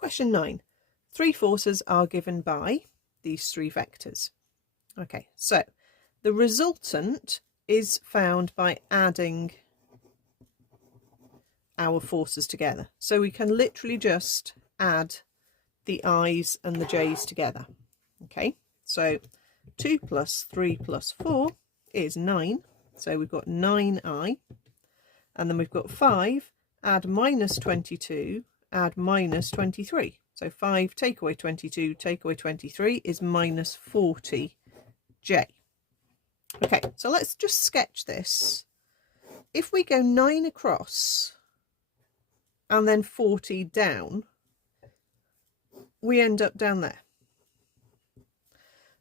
Question 9. Three forces are given by these three vectors. Okay, so the resultant is found by adding our forces together. So we can literally just add the i's and the j's together. Okay, so 2 plus 3 plus 4 is 9. So we've got 9i. And then we've got 5, add minus 22, add minus 23. So 5 take away 22, take away 23 is minus 40j. Okay, so let's just sketch this. If we go 9 across and then 40 down, we end up down there.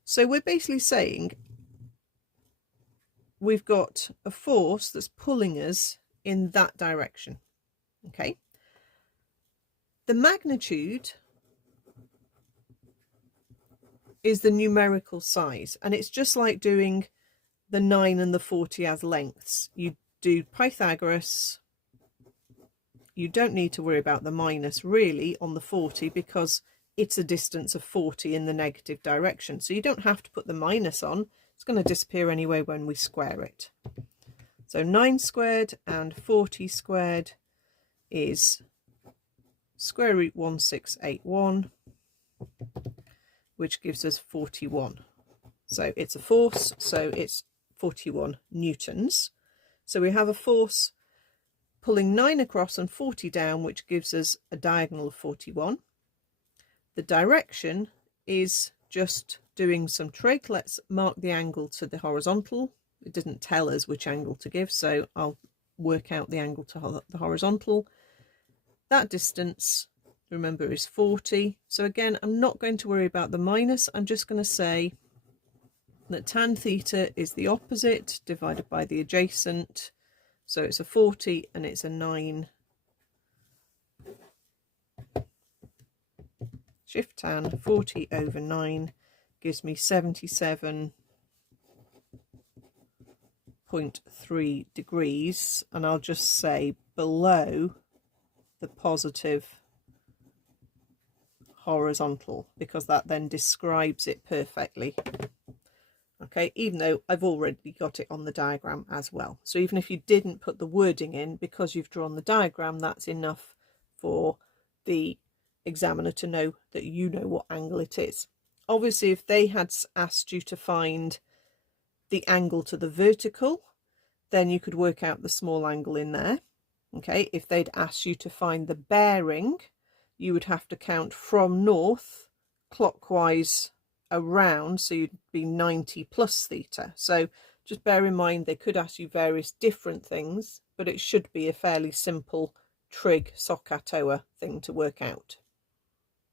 So we're basically saying we've got a force that's pulling us in that direction. Okay, the magnitude is the numerical size, and it's just like doing the 9 and the 40 as lengths. You do Pythagoras, you don't need to worry about the minus really on the 40 because it's a distance of 40 in the negative direction, so you don't have to put the minus on. It's going to disappear anyway when we square it. So 9 squared and 40 squared is square root 1681, which gives us 41. So it's a force, so it's 41 newtons. So we have a force pulling 9 across and 40 down, which gives us a diagonal of 41. The direction is just doing some trig. Let's mark the angle to the horizontal. It didn't tell us which angle to give, so I'll work out the angle to the horizontal. That distance, remember, is 40. So again, I'm not going to worry about the minus. I'm just going to say that tan theta is the opposite divided by the adjacent. So it's a 40 and it's a 9. Shift tan 40 over 9 gives me 77.3 degrees, and I'll just say below the positive horizontal because that then describes it perfectly. Okay, even though I've already got it on the diagram as well. So even if you didn't put the wording in, because you've drawn the diagram, that's enough for the examiner to know that you know what angle it is. Obviously, if they had asked you to find the angle to the vertical, then you could work out the small angle in there. Okay, if they'd asked you to find the bearing, you would have to count from north clockwise around, so you'd be 90 plus theta. So just bear in mind they could ask you various different things, but it should be a fairly simple trig SOHCAHTOA thing to work out.